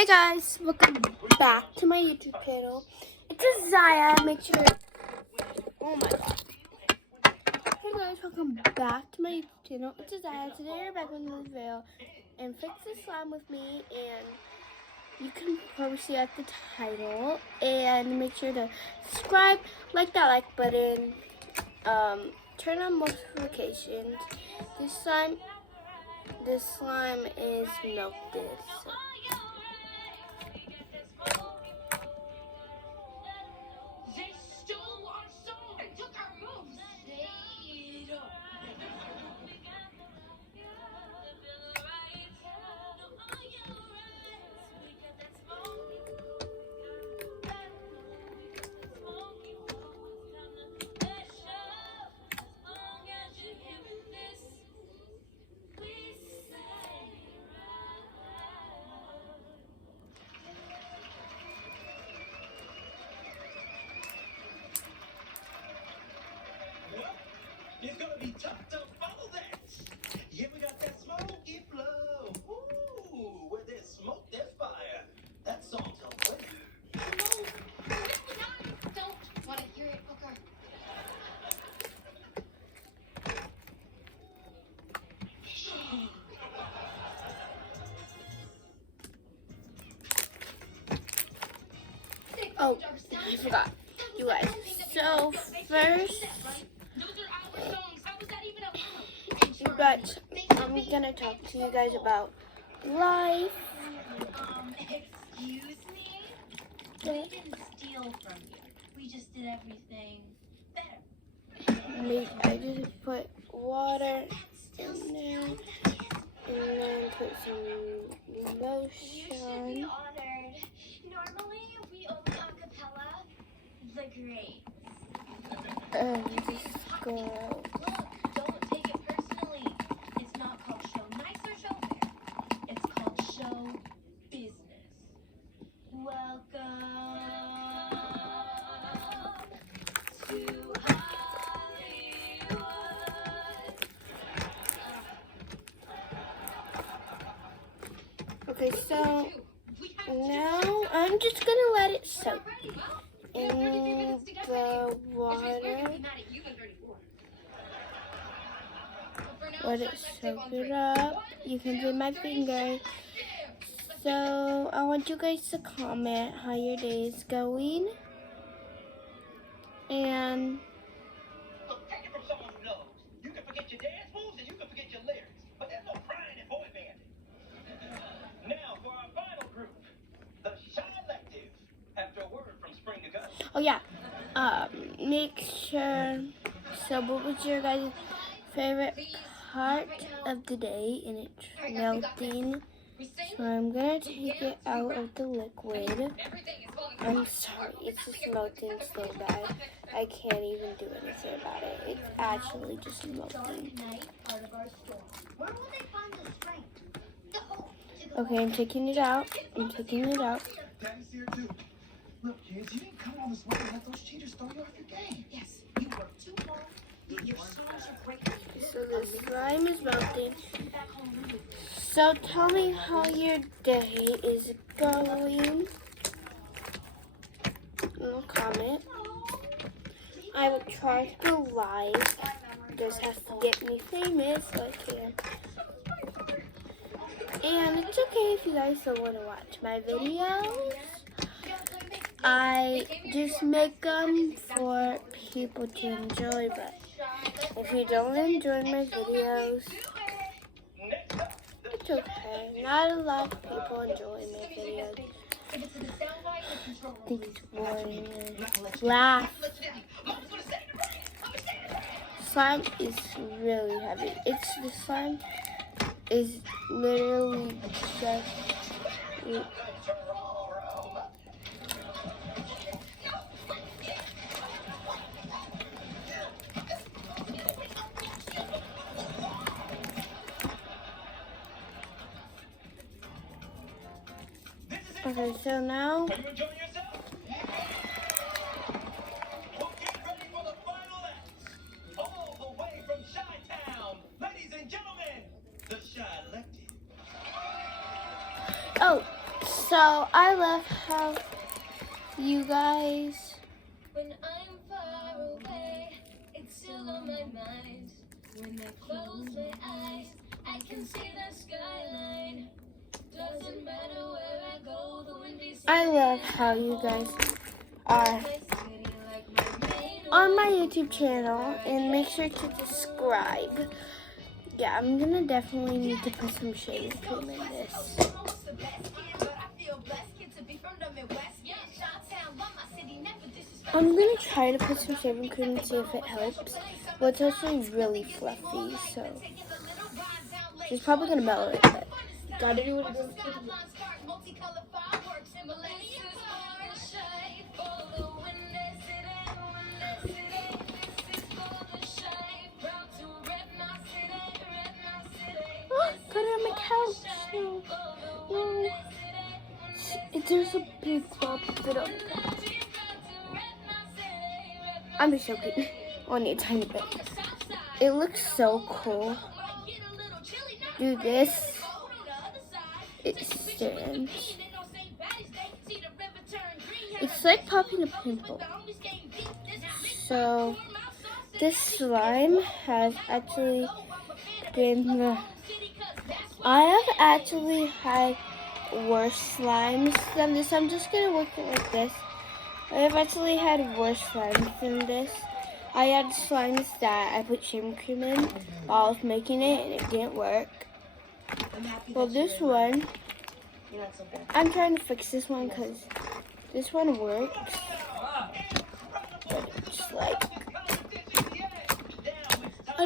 Hey guys, welcome back to my YouTube channel. It's Zaya. Make sure. Oh my god. Hey guys, welcome back to my YouTube channel. It's Zaya. Today we're back with the veil and fix the slime with me. And you can probably see at the title. And make sure to subscribe, like that like button, turn on notifications. This slime is melted. So. It's gonna be tough to follow that. Yeah, we got that smoky flow. Ooh, where there's smoke, there's fire. That song tells way. Don't want to hear it, Booker. Oh, I forgot. You guys. So first, but I'm gonna talk to you guys about life. Excuse me? We didn't steal from you. We just did everything better. I just put water in there and then put some You should be lotion. honored. Normally, we only acapella the greats. And just go. Look, don't take it personally. It's not called show nice or show fair. It's called show business. Welcome to Hollywood. Okay, so now I'm just gonna let it soak in the water. Let it soak it up. You can see my finger. So I want you guys to comment how your day is going. And Look, take it from someone who knows. You can forget your dance moves and you can forget your lyrics, but there's no crying in boy band. Now for our final group, the Shy Lective. After a word from Spring to Go. oh yeah, make sure. So what was your guys' favorite part of the day? And it's melting. So I'm gonna take it out of the liquid. I'm sorry, it's just melting so bad. I can't even do anything about it. It's actually just melting. Okay, I'm taking it out. Daddy's here too. Look, kids, you didn't come all this way and let those cheaters throw you off your game. Yes, you work too hard. Your songs are great. So the slime is melting. So tell me how your day is going. No comment. I will try to go live. Just has to get me famous so I can. And it's okay if you guys don't want to watch my videos. I just make them for people to enjoy, but if you don't enjoy my videos, it's okay. Not a lot of people enjoy my videos. Think it's boring and laugh. Slime is really heavy. The slime is literally just. Okay, so now. Are you enjoying yourself? Well, get ready for the final act. All the way from Chi-Town, ladies and gentlemen, the Shy Lective. Oh, So I love how you guys. When I'm far away, it's still on my mind. When I close my eyes, I can see the skyline. Doesn't matter where I go, the wind is I love how you guys are on my YouTube channel, and make sure to subscribe. Yeah, I'm gonna definitely need to put some shaving cream in this. I'm gonna try to put some shaving cream and see if it helps. Well, it's actually really fluffy, so it's probably gonna melt it, but gotta do what it does. Put it on my couch. No. No. There's a big flop that on the couch. I'm just joking. Only a tiny bit. It looks so cool. Do this. It stands. It's like popping a pimple. So this slime has actually been I have actually had worse slimes than this. I'm just gonna work it like this. I have actually had worse slimes than this. I had slimes that I put shaving cream in while I was making it and it didn't work. Well, this one, I'm trying to fix this one because this one works. But it's like, I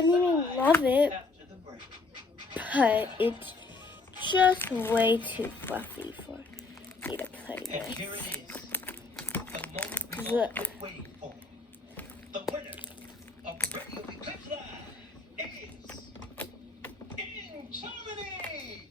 love it, but it's just way too fluffy for me to play with. Look. The winner of Radio Eclipse Live is In Germany.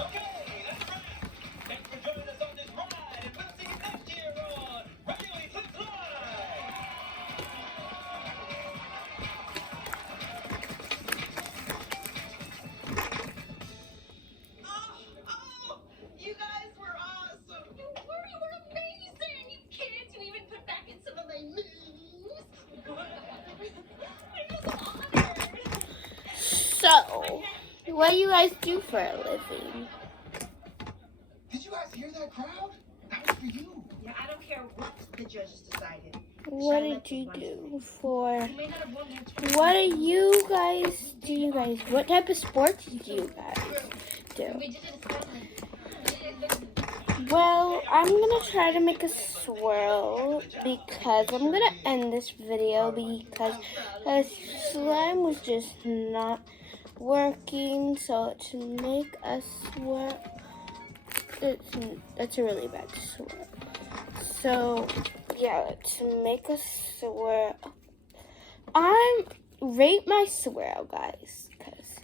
Okay, that's right. Thanks for joining us on this ride, and we'll see you next year on Radio Eclipse Live. Oh, you guys were awesome. You were amazing. You kids, you even put back in some of my moves. I'm just honored. So, what do you guys do for a living? Did you guys hear that crowd? That was for you. Yeah, I don't care what the judges decided. What did you do for? You may not have won that What do you guys do? What type of sports do you guys do? We did it. Well, I'm gonna try to make a swirl because I'm gonna end this video because the slime was just not working. So to make a swirl, that's a really bad swirl. So yeah, to make a swirl, rate my swirl, guys, because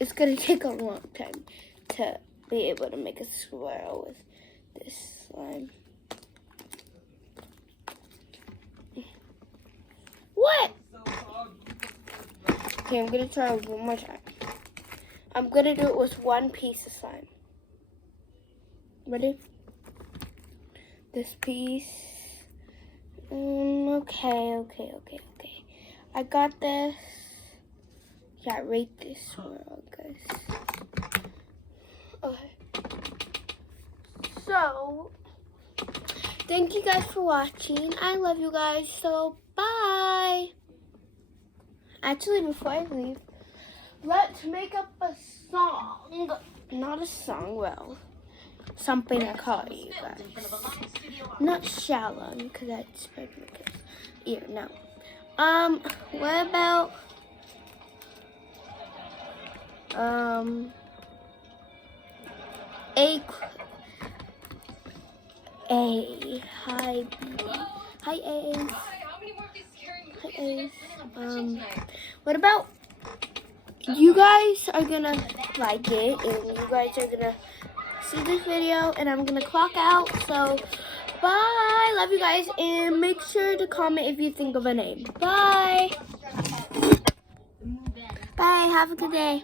it's gonna take a long time to be able to make a swirl with this slime. What? Okay, I'm gonna try it one more time. I'm gonna do it with one piece of slime. Ready? This piece. Okay. I got this. Yeah, rate this swirl, guys. Okay. So, thank you guys for watching. I love you guys, so bye. Actually, before I leave, let's make up a song. Not a song, well, something I call you guys. Not shallow, because that's probably the case. Yeah, no. What about, hi, B. Hi, A. Hi, A. What about, you guys are gonna like it, and you guys are gonna see this video, and I'm gonna clock out. So, bye. Love you guys, and make sure to comment if you think of a name. Bye. Bye. Have a good day.